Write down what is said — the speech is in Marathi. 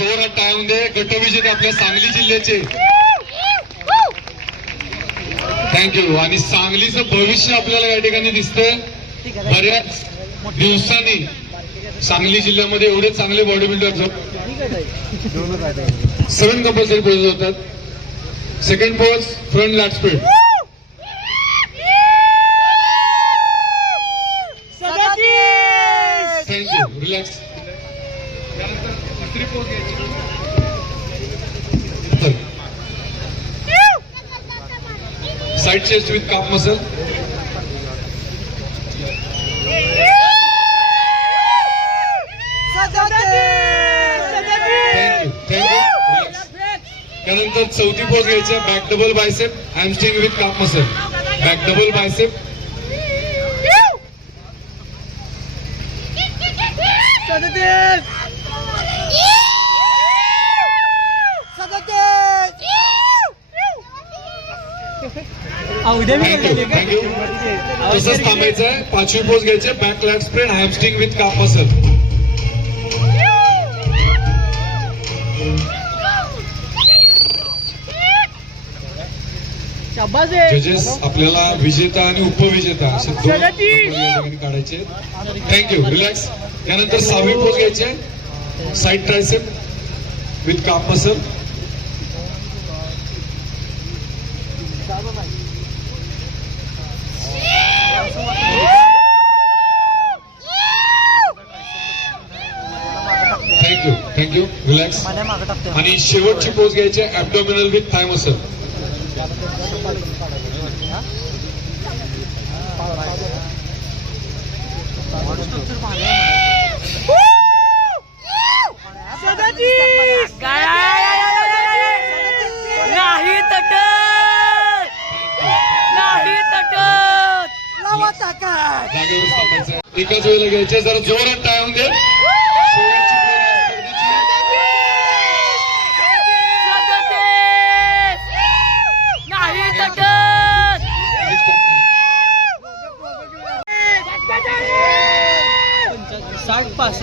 जोरात टाळून दे. गटविजेते आपल्या सांगली जिल्ह्याचे. थँक्यू. आणि सांगलीचं भविष्य आपल्याला या ठिकाणी दिसतंय. बऱ्याच दिवसांनी सांगली जिल्ह्यामध्ये एवढे चांगले बॉडी बिल्डर 7 कंपल्सरी पोजेस होतात. Second pose front lat speed. Thank you. Relax. दुसरी पोज घ्यायची. Side chest with calf muscle. त्यानंतर चौथी पोज घ्यायची. Back double bicep hamstring with calf muscle. Back double bicep. Thank you. तसंच थांबायचं आहे. पाचवी पोज घ्यायचे. Back lat spread hamstring with calf muscle. जजेस आपल्याला विजेता आणि उपविजेता असे 2 नंबर काढायचे. थँक्यू. रिलॅक्स. त्यानंतर 6वी पोज घ्यायचे. Side tricep with calf muscle. Thank you. Thank you. Relax. आणि शेवटची पोज घ्यायची. ॲब्डोमिनल विथ थाय मसल. एकाच वेळेला घ्यायचे. जरा जोरात टाळून दे. साठ 65